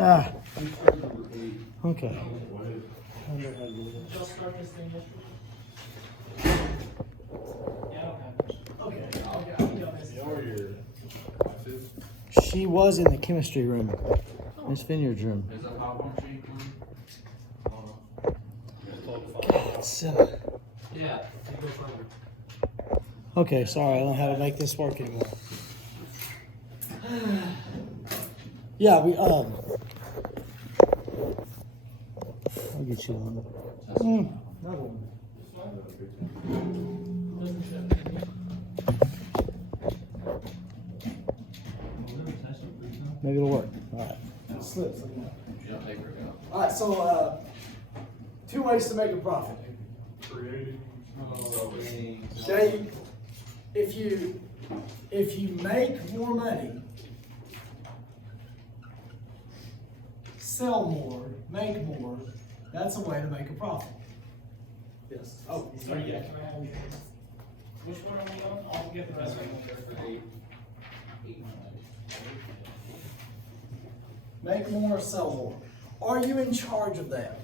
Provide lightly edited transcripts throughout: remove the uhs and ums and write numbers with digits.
Ah, okay. Just start this thing yesterday? Yeah, I don't have much. Okay, I'll get on this. She was in the chemistry room, Miss Vineyard's room. Is that how long she? Yeah. Okay, sorry, I don't know how to make this work anymore. Yeah, I'll get you one. Another one. Maybe it'll work. All right. It slips. All right, so two ways to make a profit. Okay, if you make more money, sell more, make more, that's a way to make a profit. Yes. Oh, Sorry, yeah, can I have which one are we on? I'll get the rest of them. make more, sell more. Are you in charge of that?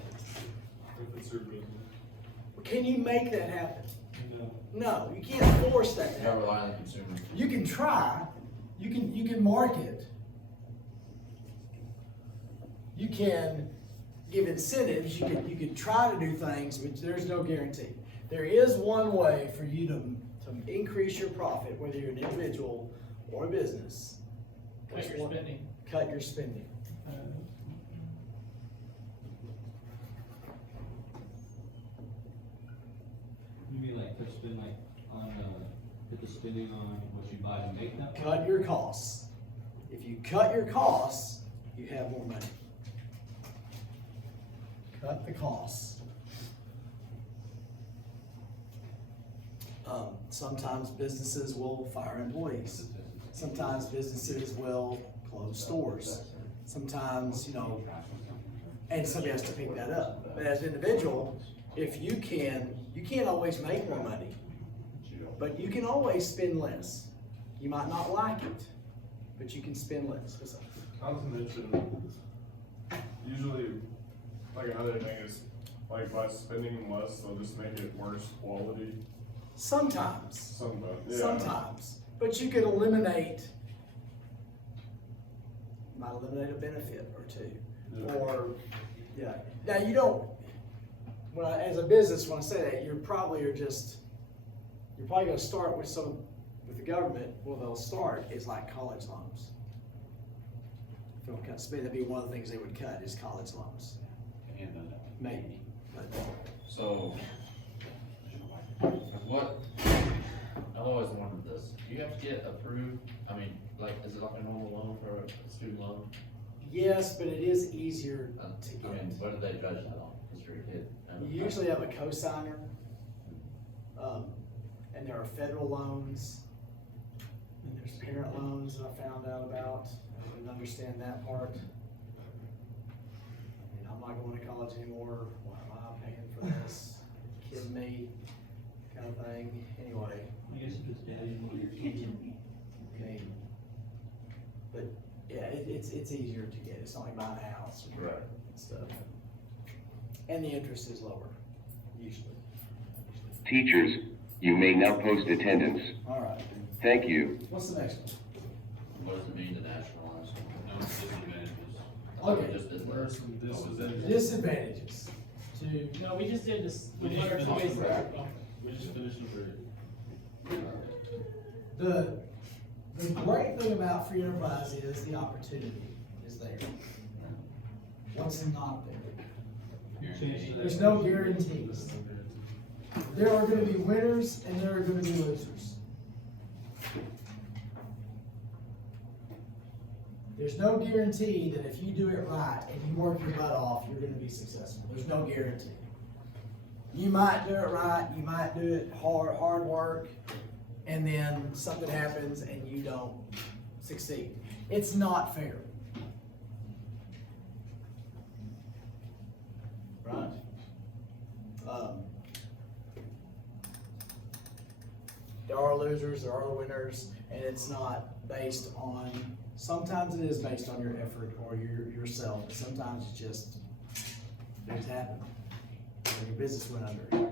Can you make that happen? No, you can't force that to You gotta happen. rely on the consumer. You can try, you can market, you can give incentives, you can try to do things, but there's no guarantee. There is one way for you to increase your profit, whether you're an individual or a business. Cut your spending. Cut your spending. You mean like cut spend like on put the spending on what you buy to make that? Cut your costs. If you cut your costs, you have more money. Cut the costs. Sometimes businesses will fire employees. Sometimes businesses will close stores. Sometimes, and somebody has to pick that up. But as an individual, if you can't always make more money, but you can always spend less. You might not like it, but you can spend less. What's up? Not to mention, usually, like another thing is, like by spending less, they'll just make it worse quality. Sometimes. Sometimes, yeah. Sometimes. But you could eliminate a benefit or two. Yeah. Or, yeah. Now you don't, as a business, when I say that, you're probably gonna start with with the government, well, they'll start is like college loans. If they'll cut spend, that'd be one of the things they would cut is college loans. Maybe. But So, what, I've always wondered this, do you have to get approved, is it like a normal loan for a student loan? yes, but it is easier to get. What do they judge that on, because you're a kid? You usually have a cosigner, and there are federal loans, and there's parent loans that I found out about. I didn't understand that part. I'm not going to college anymore. Why am I paying for this? Are you kidding me? Kind of thing. Anyway, I guess if it's daddy, what you're teaching. okay. But yeah, it's easier to get. It's not like buying a house or Right. stuff. And the interest is lower, usually. Teachers, you may now post attendance. All right. Thank you. What's the next one? What does it mean to nationalize? No disadvantages. Okay. Just did There are that. some Disadvantages to, No, we just did this with what our toys are. We just finished the the great thing about free enterprise is the opportunity is there. What's not there? There's no guarantees. There are going to be winners and there are going to be losers. There's no guarantee that if you do it right and you work your butt off, you're going to be successful. There's no guarantee. You might do it right, you might do it hard work, and then something happens and you don't succeed. It's not fair. Right? There are losers, there are winners, and it's not based on Sometimes it is based on your effort or yourself, but sometimes it's just, things happen. And your business went under.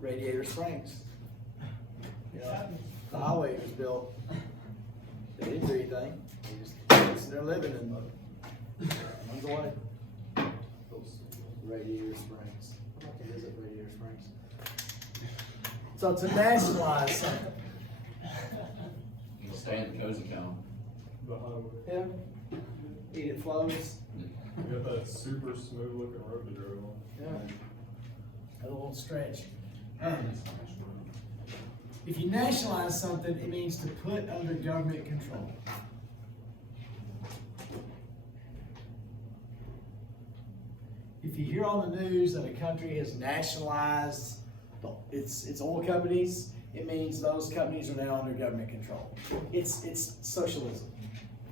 Radiator Springs. You know, the highway was built, they didn't do anything, they're living in the, one's away. Radiator Springs. I'd like to visit Radiator Springs. So to nationalize something. You can stay in the cozy town. The highway. Yeah. Eat it flows. You got that super smooth looking road to drive on. Yeah. A little stretch. If you nationalize something, it means to put under government control. If you hear on the news that a country has nationalized its oil companies, it means those companies are now under government control. It's socialism,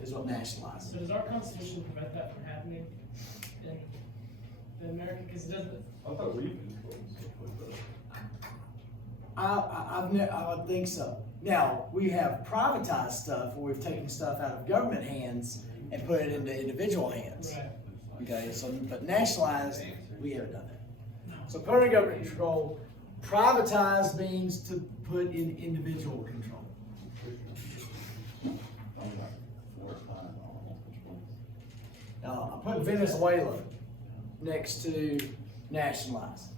is what nationalized. So does our constitution prevent that from happening in America? Because it doesn't. I thought we controlled stuff like that. I would think so. Now, we have privatized stuff where we've taken stuff out of government hands and put it into individual hands. Right. Okay, so, but nationalized, we haven't done that. So put under government control, privatized means to put in individual control. Now, I put Venezuela next to nationalized.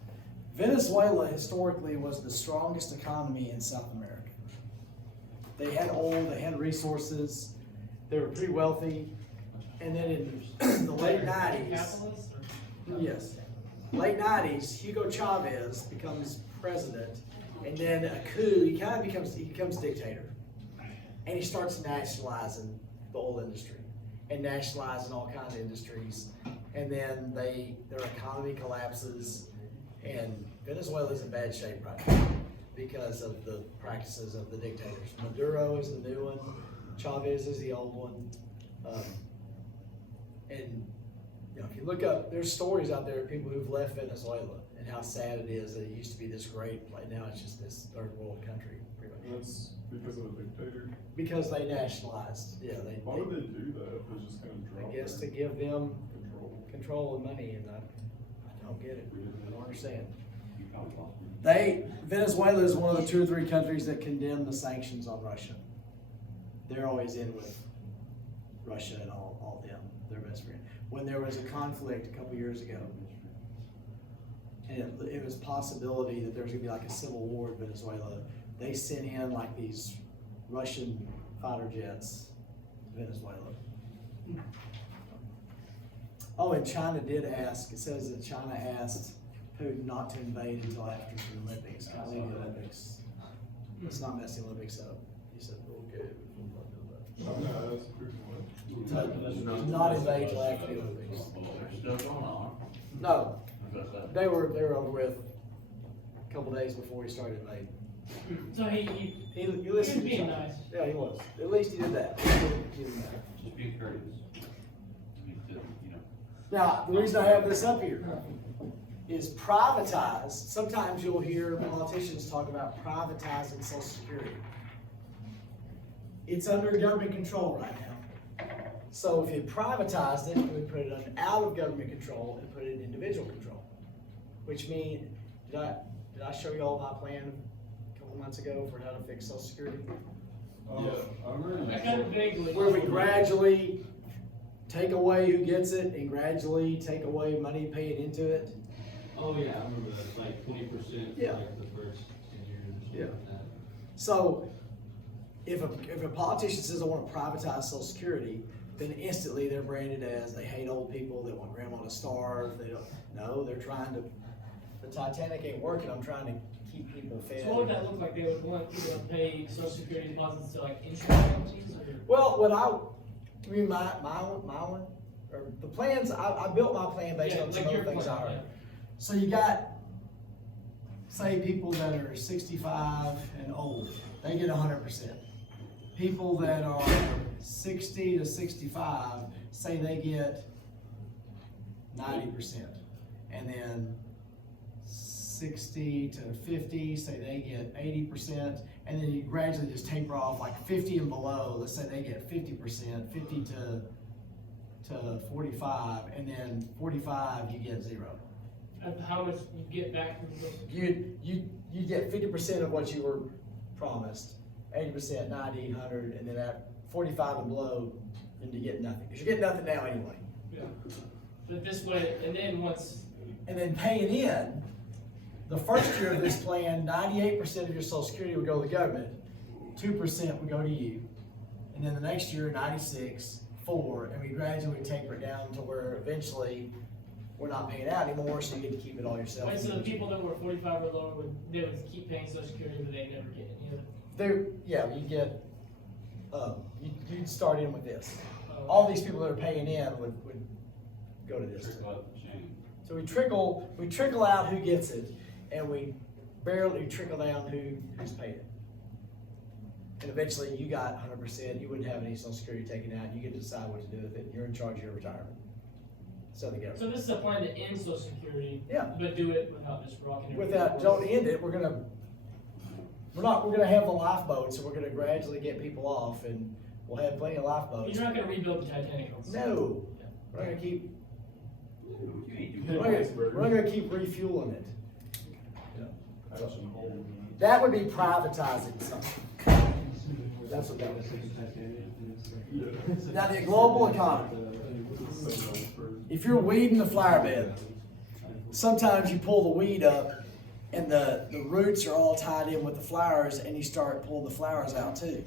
Venezuela historically was the strongest economy in South America. They had oil, they had resources, they were pretty wealthy. And then in the late 90s, Capitalist or? yes, late 90s, Hugo Chavez becomes president, and then a coup, he becomes dictator. And he starts nationalizing the oil industry and nationalizing all kinds of industries. And then their economy collapses, and Venezuela's in bad shape right now because of the practices of the dictators. Maduro is the new one, Chavez is the old one. And you know, if you look up, there's stories out there of people who've left Venezuela and how sad it is that it used to be this great place. Now it's just this third world country, pretty much. That's because of the dictator. Because they nationalized. Yeah, Why would they do that if they just kind of drop I guess to their give them control? control and money, and I don't get it. I don't understand. You Venezuela is one of the 2 or 3 countries that condemn the sanctions on Russia. They're always in with Russia and all them, their best friend. When there was a conflict a couple years ago, and it was possibility that there was gonna be like a civil war in Venezuela, they sent in like these Russian fighter jets to Venezuela. Oh, and China did ask, it says that China asked Putin not to invade until after the Olympics. Can I leave the Olympics? Let's not mess the Olympics up. He said, okay. I'm gonna ask Putin what. Not invade till after the Olympics. Still going on. No, What's that? they were over with a couple days before he started invading. So he He was listened to being China. nice. Yeah, he was. At least he did that. He did that. Just be courteous. You need to, Now, the reason I have this up here is privatized. Sometimes you'll hear politicians talk about privatizing Social Security. It's under government control right now. So if you privatized it, you would put it out of government control and put it in individual control. Which means, did I show you all my plan a couple months ago for how to fix Social Security? Yeah, I'm ready. I kind of vaguely. Where we gradually take away who gets it and gradually take away money paid into it. Oh, yeah, I remember that, like 20% for Yeah. like the first 10 years or something Yeah. like that. So, if a politician says I want to privatize Social Security, then instantly they're branded as they hate old people, they want grandma to starve, they don't, no, they're trying to, the Titanic ain't working, I'm trying to keep people fed. So what would that look like? They would want people to pay Social Security deposits to like insurance companies? Or? Well, my one, or the plans, I built my plan based Yeah, on some like other your things I plan, heard. yeah. So you got, say, people that are 65 and old, they get 100%. People that are 60 to 65, say they get 90%. And then 60 to 50, say they get 80%, and then you gradually just taper off like 50 and below, let's say they get 50%, 50 to 45, and then 45 you get 0. How much you get back from the You get 50% of what you were promised, 80%, 90, 100, and then at 45 and below, then you get nothing. Because you get nothing now anyway. Yeah. But this way, and then once, And then paying in, the first year of this plan, 98% of your Social Security would go to the government, 2% would go to you. And then the next year, 96, 4, and we gradually taper it down to where eventually we're not paying out anymore, so you get to keep it all yourself. so the people that were 45 or lower they would keep paying Social Security, but they never get any of it. You get, you'd start in with this. All these people that are paying in would go to this. So we trickle out who gets it, and we barely trickle down who's paid it. And eventually you got 100%, you wouldn't have any Social Security taken out, you get to decide what to do with it, you're in charge of your retirement. So the government. So this is a plan to end Social Security, Yeah. but do it without just rocking everything. Don't end it, we're gonna have the lifeboats, and we're gonna gradually get people off, and we'll have plenty of lifeboats. You're not gonna rebuild the Titanic on No, Yeah. we're gonna keep, we're gonna keep refueling it. Patch and hold. That would be privatizing something. That's what that would be. Now, the global economy. If you're weeding the flower bed, sometimes you pull the weed up and the roots are all tied in with the flowers, and you start pulling the flowers out too.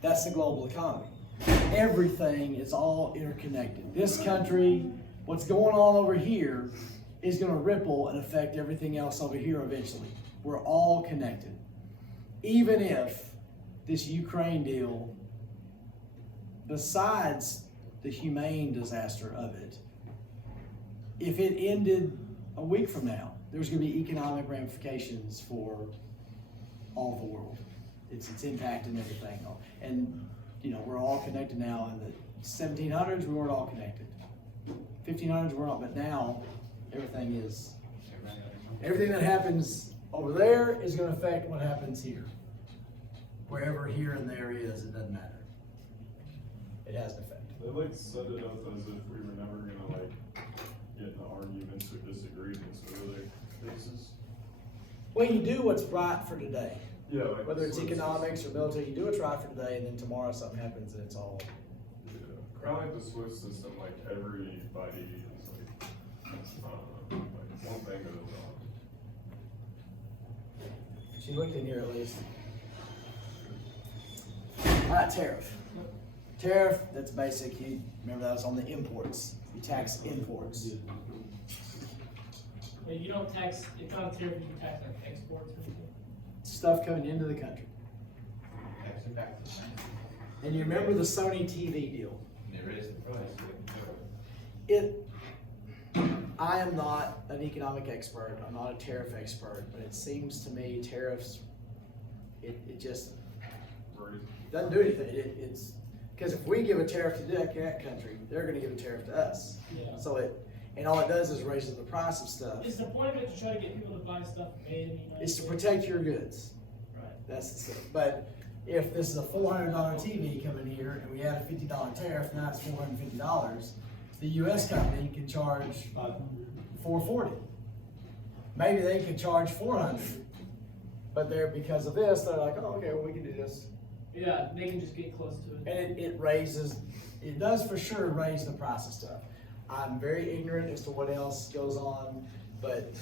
That's the global economy. Everything is all interconnected. This country, what's going on over here is going to ripple and affect everything else over here eventually. We're all connected. Even if this Ukraine deal, besides the humane disaster of it, if it ended a week from now, there's going to be economic ramifications for all the world. It's impacting everything. And, we're all connected now. In the 1700s, we weren't all connected. 1500s, we're not, but now everything that happens over there is going to affect what happens here. Wherever here and there is, it doesn't matter. It has an effect. They set it up as if we were never gonna get into arguments or disagreements over their cases. Well, you do what's right for today. Yeah, Whether it's economics or military, you do what's right for today, and then tomorrow something happens and it's all. Kind of like the Swiss system, everybody is one thing at a time. She looked in here at least. All right, tariff. Tariff, that's basic. You remember that was on the imports. You tax imports. Yeah, you don't tax, it's not a tariff, you tax like exports or anything. Stuff coming into the country. And you remember the Sony TV deal? They raised the price. I am not an economic expert. I'm not a tariff expert, but it seems to me tariffs, it just doesn't do anything. It's because if we give a tariff to that country, they're going to give a tariff to us. Yeah. And all it does is raises the price of stuff. Is the point of it to try to get people to buy stuff made in the United It's to States? protect your goods. Right. That's the stuff. But if this is a $400 TV coming here and we add a $50 tariff, now it's $450. The U.S. company can charge $440. Maybe they could charge $400. But because of this, they're like, oh, okay, well, we can do this. Yeah, they can just get close to it. And it does for sure raise the price of stuff. I'm very ignorant as to what else goes on, but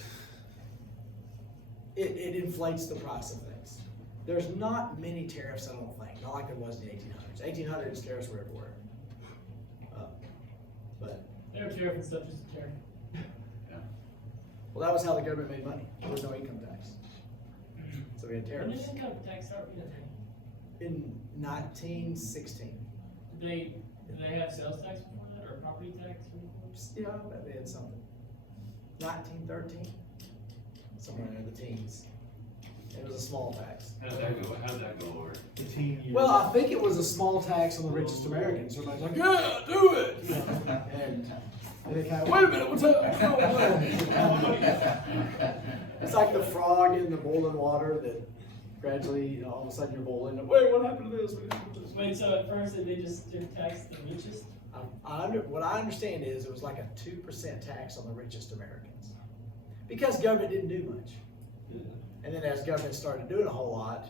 it inflates the price of things. There's not many tariffs, I don't think, not like there was in the 1800s. 1800s, tariffs were everywhere. But They're tariffing stuff, just a tariff. well, that was how the government made money. There was no income tax. So we had When tariffs. did income tax start being a thing? In 1916. Did they have sales tax before that, or property tax? Yeah, I bet they had something. 1913? Somewhere in the teens. It was a small tax. How'd that go? How'd that go over? Well, I think it was a small tax on the richest Americans. Everybody's like, yeah, do it! And And they kind of, wait a minute, what's up? It's like the frog in the boiling water that gradually, you know, all of a sudden you're boiling. Wait, what happened to this? What happened to this? Wait, so at first they just tax the richest? What I understand is it was like a 2% tax on the richest Americans. Because government didn't do much. And then as government started doing a whole lot,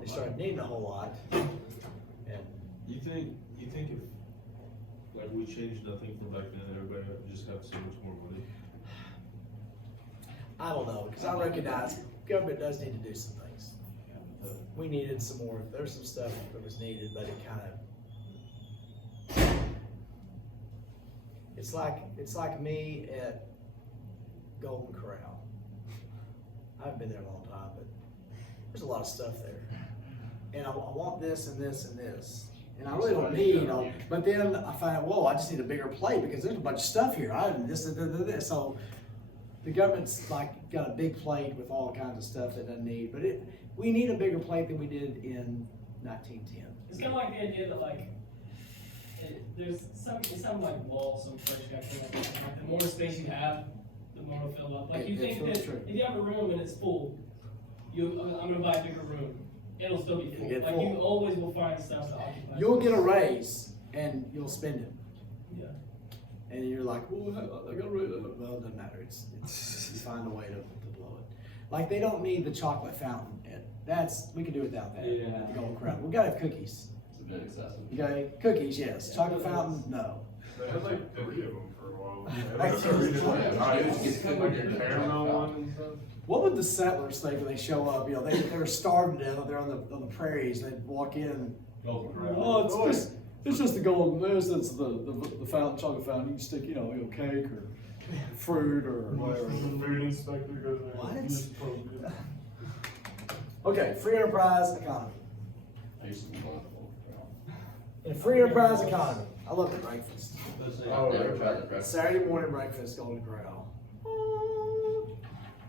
they started needing a whole lot. And You think if, like, we changed nothing from back then, everybody would just have so much more money? I don't know, because I recognize government does need to do some things. We needed some more, there's some stuff that was needed, but it kind of, it's like me at Golden Corral. I haven't been there a long time, but there's a lot of stuff there. And I want this and this and this. And I really don't need, you know, but then I find out, whoa, I just need a bigger plate because there's a bunch of stuff here. I this. So the government's like got a big plate with all kinds of stuff that doesn't need, but we need a bigger plate than we did in 1910. It's kind of like the idea that like, there's some like walls, some place you have to like the more space you have, the more it'll fill up. Like you think really that true. if you have a room and it's full, I'm gonna buy a bigger room. It'll still be full. get Like full. you always will find stuff to occupy. You'll get a raise and you'll spend it. Yeah. And you're like, well, I got a raise. Well, it doesn't matter. It's you find a way to blow it. Like they don't need the chocolate fountain. We can do without that. Yeah. At the Golden Corral. We gotta have cookies. It's a bit excessive. You got cookies, yes. Chocolate fountain, no. They had like 3 of them for a while. That's They redid just- like ice, like a caramel one and stuff. What would the settlers think when they show up? You know, they were starving to death. They're on the prairies. They'd walk in. Oh, it's just the golden. This is the fountain, chocolate fountain. You can stick, you know, cake or fruit or whatever. The food inspector goes in. What? and just probes it. Okay, free enterprise economy. I used to be going to Golden Corral. In a free enterprise economy, I love the breakfast. Oh, Never yeah. tried the breakfast. Saturday morning breakfast, Golden Corral.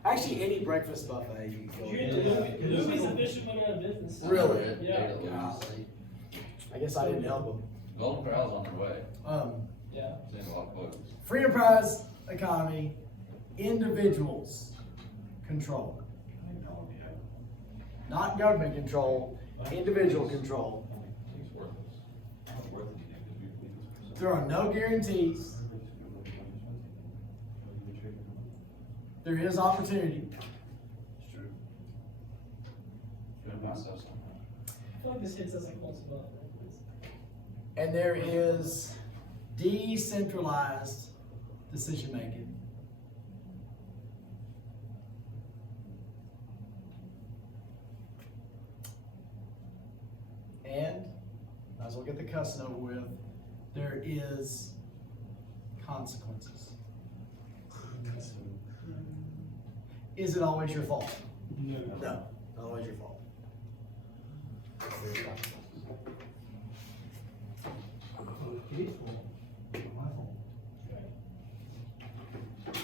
Actually, any breakfast buffet you can go You to. get Louis officially went out of business. Really? Yeah. I guess I didn't help them. Golden Corral's on their way. Yeah. Seeing a lot of quotes. Free enterprise economy, individuals control. Not government control, individual control. There are no guarantees. There is opportunity. Doing myself something. I feel like this hits us like once a month. And there is decentralized decision making. And, might as well get the cussing over with, there is consequences. Is it always your fault? No, not always your fault. There's consequences.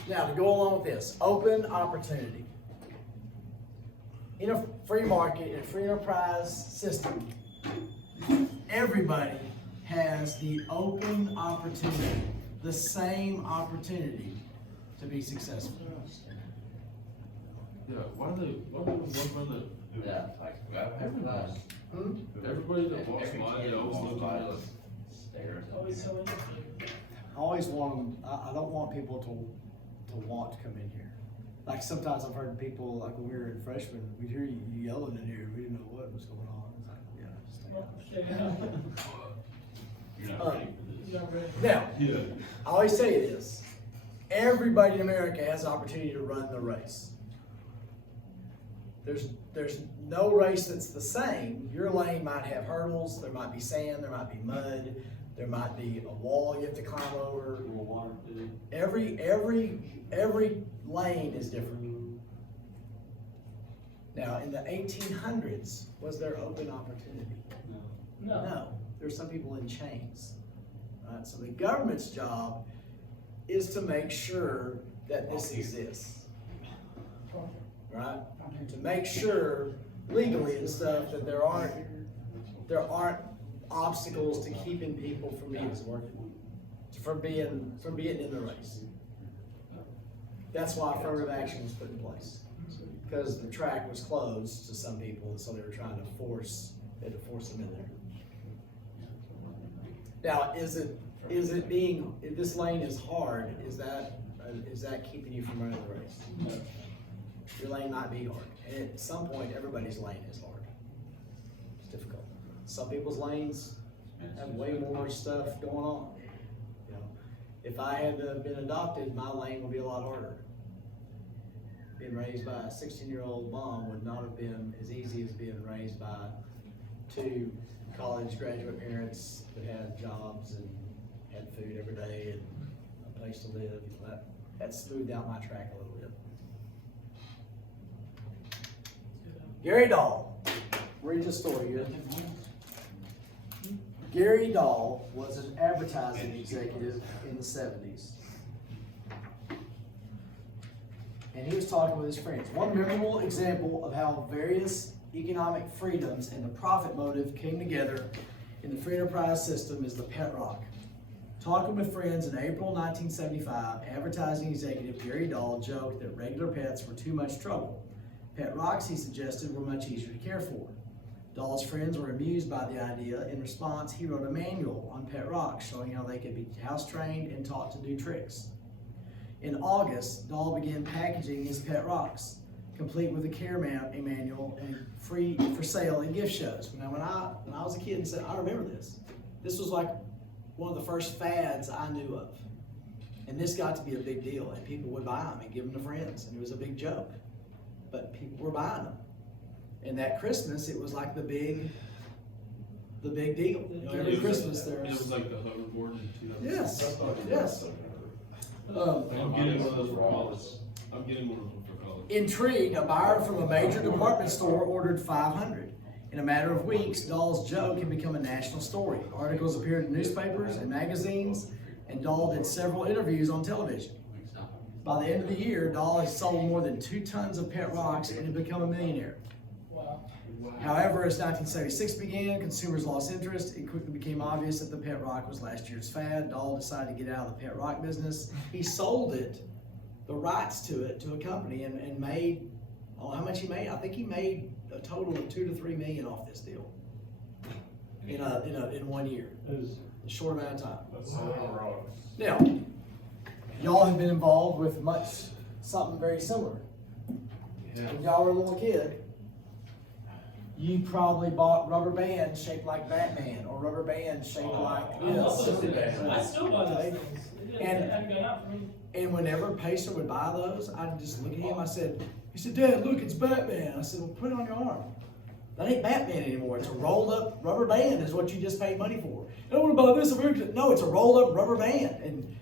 Now, to go along with this, open opportunity. In a free market, in a free enterprise system, everybody has the open opportunity, the same opportunity to be successful. Yeah, why do they walk by Yeah, like, everybody. everybody that walks by, they always look at us. Stairs. Always so interesting. I always want them, I don't want people to want to come in here. Like sometimes I've heard people, like when we were in freshman, we'd hear you yelling in here, we didn't know what was going on. It's like, yeah, stay out. You're You're not ready for this. not ready. Now, Yeah. I always tell you this, everybody in America has the opportunity to run the race. There's no race that's the same. Your lane might have hurdles, there might be sand, there might be mud, there might be a wall you have to climb over. Every lane is different. Now, in the 1800s, was there open opportunity? No. No, there's some people in chains. Right? So the government's job is to make sure that this exists. Right? To make sure legally and stuff that there aren't obstacles to keeping people from being working. It's a from being in the race. That's why affirmative action was put in place. Because the track was closed to some people, and so they were trying to force them in there. Now, is it being, if this lane is hard, is that keeping you from running the race? Your lane might be hard, and at some point, everybody's lane is hard. It's difficult. Some people's lanes have way more stuff going on. You know, if I had been adopted, my lane would be a lot harder. Being raised by a 16-year-old mom would not have been as easy as being raised by two college graduate parents that had jobs and had food every day and a place to live. That smoothed out my track a little bit. Gary Dahl, read the story here. Gary Dahl was an advertising executive in the 70s. And he was talking with his friends. One memorable example of how various economic freedoms and the profit motive came together in the free enterprise system is the pet rock. Talking with friends in April 1975, advertising executive Gary Dahl joked that regular pets were too much trouble. Pet rocks, he suggested, were much easier to care for. Dahl's friends were amused by the idea. In response, he wrote a manual on pet rocks showing how they could be house-trained and taught to do tricks. In August, Dahl began packaging his pet rocks, complete with a care manual and free for sale in gift shows. Now, when I was a kid and said, I remember this. This was like one of the first fads I knew of. And this got to be a big deal, and people would buy them and give them to friends, and it was a big joke. But people were buying them. And that Christmas, it was like the big deal. You know, every Christmas there's... It was like the hoverboard in 2000. Yes, yes. I'm getting one of those for college. I'm getting one of them for college. Intrigued, a buyer from a major department store ordered 500. In a matter of weeks, Dahl's joke had become a national story. Articles appeared in newspapers and magazines, and Dahl did several interviews on television. By the end of the year, Dahl had sold more than 2 tons of pet rocks and had become a millionaire. Wow. However, as 1976 began, consumers lost interest. It quickly became obvious that the pet rock was last year's fad. Dahl decided to get out of the pet rock business. He sold it, the rights to it, to a company and made, how much he made? I think he made a total of $2 to $3 million off this deal in 1 year. It was a short amount of time. That's selling rocks. Now, y'all have been involved with something very similar. When y'all were a little kid, you probably bought rubber bands shaped like Batman or rubber bands shaped like I love those this. things. I still buy those things. And- It hadn't gone out for me. And whenever Pacer would buy those, I'd just look at him. He said, Dad, look, it's Batman. I said, well, put it on your arm. That ain't Batman anymore. It's a rolled up rubber band is what you just paid money for. I don't want to buy this. No, it's a rolled up rubber band. And,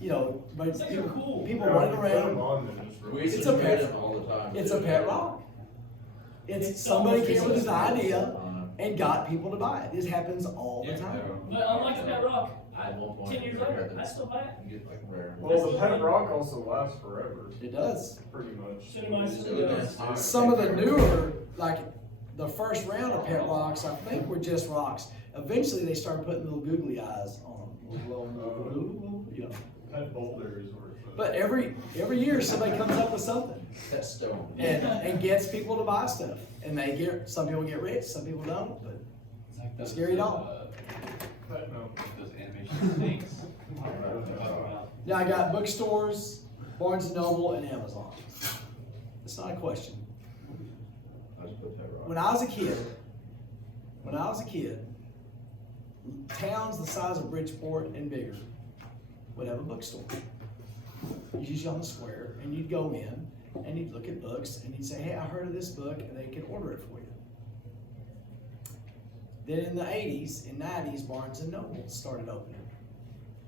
you know, but Those things are cool. people Yeah, running you put them around. on and just We release used It's to a trade pet- them all the time. It's a pet rock. It's somebody came with this idea and got people to buy it. This happens all the time. But unlike the pet rock, At one point, 10 years later, I still buy it. You get like rare. Well, the pet rock also lasts forever, It does. pretty much. Cinema So Studios. that's- Some of the newer, like the first round of pet rocks, I think were just rocks. Eventually, they started putting little googly eyes on them, little, you know. Pet boulders or. But every year, somebody comes up with something That stone. and gets people to buy stuff. And some people get rich, some people don't. But that's Gary Dahl. Pet, no. Those animation things. Now I got bookstores, Barnes and Noble, and Amazon. It's not a question. I just put that rock. When I was a kid, towns the size of Bridgeport and bigger would have a bookstore. Usually on the square, and you'd go in and you'd look at books and you'd say, hey, I heard of this book, and they could order it for you. Then in the 80s and 90s, Barnes and Noble started opening.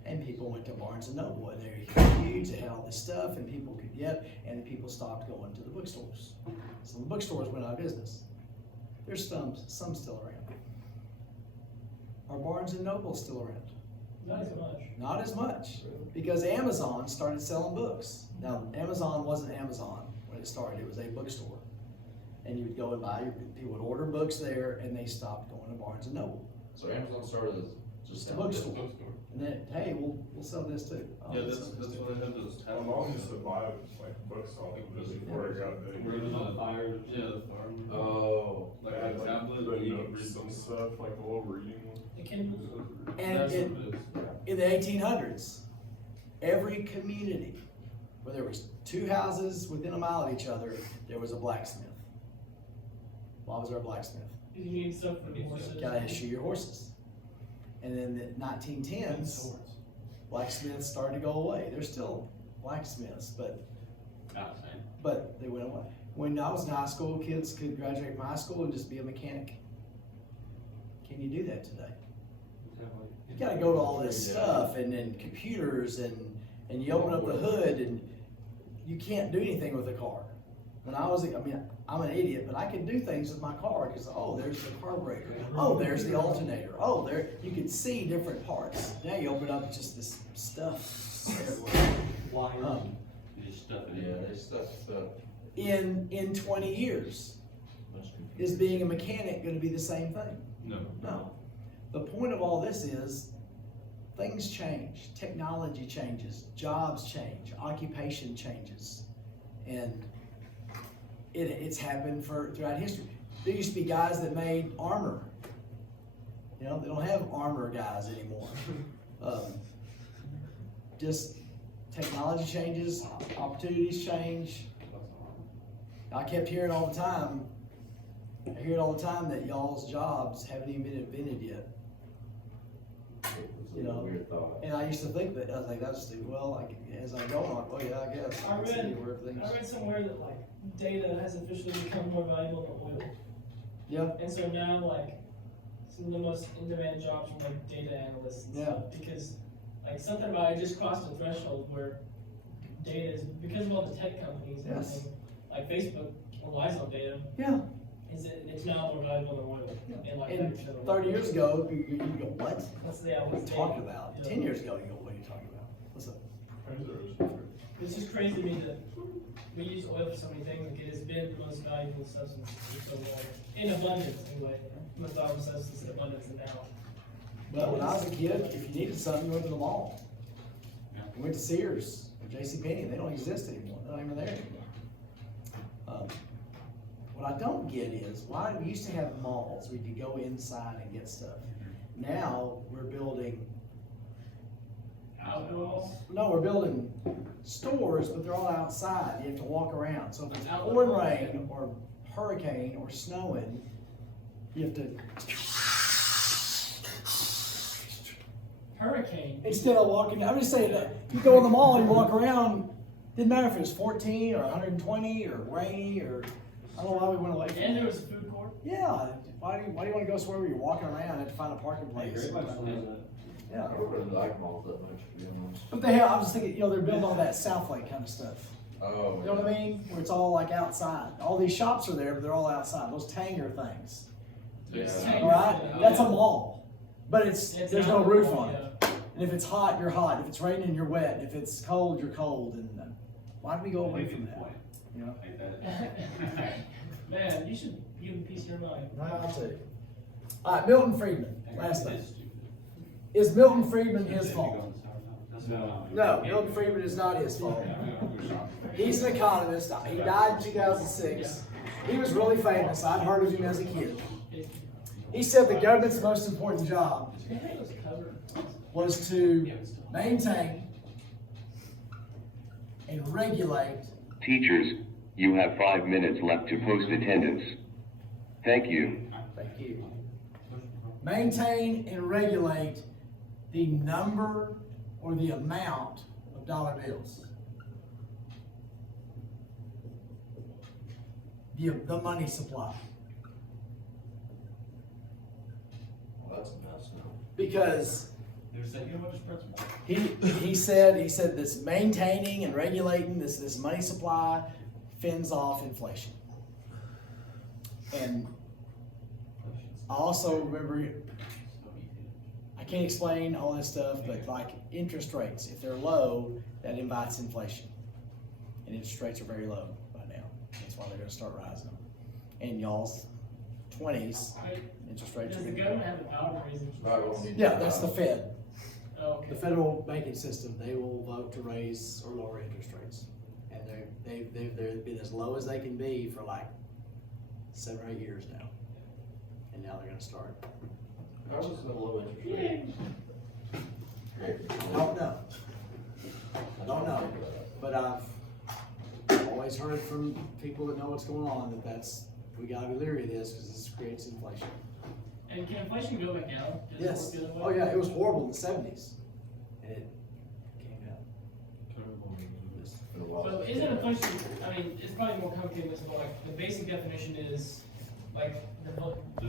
And people went to Barnes and Noble, and they're huge, they had all this stuff, and people could get, and people stopped going to the bookstores. So the bookstores went out of business. There's some still around. Are Barnes and Noble still around? Not as much. Not as much, because Amazon started selling books. Now, Amazon wasn't Amazon when it started, it was a bookstore. And you would go and buy, people would order books there, and they stopped going to Barnes and Noble. So Amazon started as Just a bookstore. And then, hey, we'll sell this too. Oh, Yeah, we'll that's sell this too. when I had those My mom used to buy like books on it just before it got big. Where it was on fire, yeah, the farm. Oh. Like They had, a like, tablet, the and you could notes read them. and stuff, like the little reading one. It can, And That's in, what it is. in the 1800s, every community where there was two houses within a mile of each other, there was a blacksmith. Why was there a blacksmith? you need stuff for the horses. You gotta shoe your horses. And then the 1910s, blacksmiths started to go away. There's still blacksmiths, but they went away. When I was in high school, kids could graduate from high school and just be a mechanic. Can you do that today? You gotta go to all this stuff and then computers and you open up the hood and you can't do anything with a car. When I was, I'm an idiot, but I could do things with my car because, oh, there's the carburetor. Oh, there's the alternator. Oh, there, you could see different parts. Now you open up just this stuff everywhere. Um, You just stuff it Yeah, in. they stuff stuff. in 20 years, is being a mechanic gonna be the same thing? No. No. The point of all this is, things change, technology changes, jobs change, occupation changes. And it's happened throughout history. There used to be guys that made armor. You know, they don't have armor guys anymore. Just technology changes, opportunities change. I kept hearing all the time, I hear it all the time that y'all's jobs haven't even been invented yet. You know, Weird thought. and I used to think that, I was like, that's stupid. Well, like, as I go on, well, yeah, I guess. I can see read- where everything's- I read somewhere that like data has officially become more valuable than oil. Yeah, And so now like some of the most in-demand jobs are like data analysts and stuff, because like something about it just crossed a threshold where data is, because of all the tech companies and Yes. everything, like Facebook relies on data, yeah. it's now more valuable than oil. And like And 90% of 30 years ago, you go, what? That's the What are you data. talking about? Yeah. 10 years ago, you go, what are you talking about? What's up? It's just crazy to me that we use oil for so many things, like it has been the most valuable substance for so long, in abundance anyway, most valuable substance in abundance and now. But when I was a kid, if you needed something, you went to the mall. You went to Sears or JCPenney, they don't exist anymore, they're not even there anymore. What I don't get is, why, we used to have malls where you could go inside and get stuff. Now, we're building, Outdoors. no, we're building stores, but they're all outside, you have to walk around. So if it's pouring rain or hurricane or snowing, you have to, Hurricane. instead of walking, I'm just saying that, you go in the mall and you walk around, didn't matter if it was 14 or 120 or rainy or, I don't know why we went away from And there that. was a food court. Yeah, why do you wanna go somewhere where you're walking around and have to find a parking place? Yeah, I don't really like malls that much, to be honest. but they have, I was thinking, they're building all that South Lake kind of stuff. Oh. You know what I mean? Where it's all like outside. All these shops are there, but they're all outside, those Tanger things. Yeah. Right? That's a mall, but there's no not- roof on yeah. it. And if it's hot, you're hot. If it's raining, you're wet. And if it's cold, you're cold. And why do we go away from that? You know? Man, you should give him peace of your mind. I'll tell you. All right, Milton Friedman, last thing. Is Milton Friedman his fault? No, Milton Friedman is not his fault. He's an economist. He died in 2006. He was really famous. I'd heard of him as a kid. He said the government's most important job was to maintain and regulate. Teachers, you have 5 minutes left to post attendance. Thank you. Thank you. Maintain and regulate the number or the amount of dollar bills. The money supply. Well, that's a mess now. Because You know what, just press one. he said this maintaining and regulating this money supply fends off inflation. And I also remember, I can't explain all this stuff, but like interest rates, if they're low, that invites inflation. And interest rates are very low right now. That's why they're gonna start rising. And y'all's 20s, But interest rates are does the gonna government have the power to raise interest Right, well, rates? we need- Yeah, that's the Fed. Oh, okay. The federal banking system, they will vote to raise or lower interest rates. And they've been as low as they can be for like 7 or 8 years now. And now they're gonna start. How is the low interest rate? I don't know. I don't know, but I've always heard from people that know what's going on that we gotta be leery of this, cause this creates inflation. And can inflation go back down? Does it Yes, work the other oh way? yeah, it was horrible in the 70s, and it came down. So isn't inflation, I mean, it's probably more complicated than this, but like, the basic definition is, like, the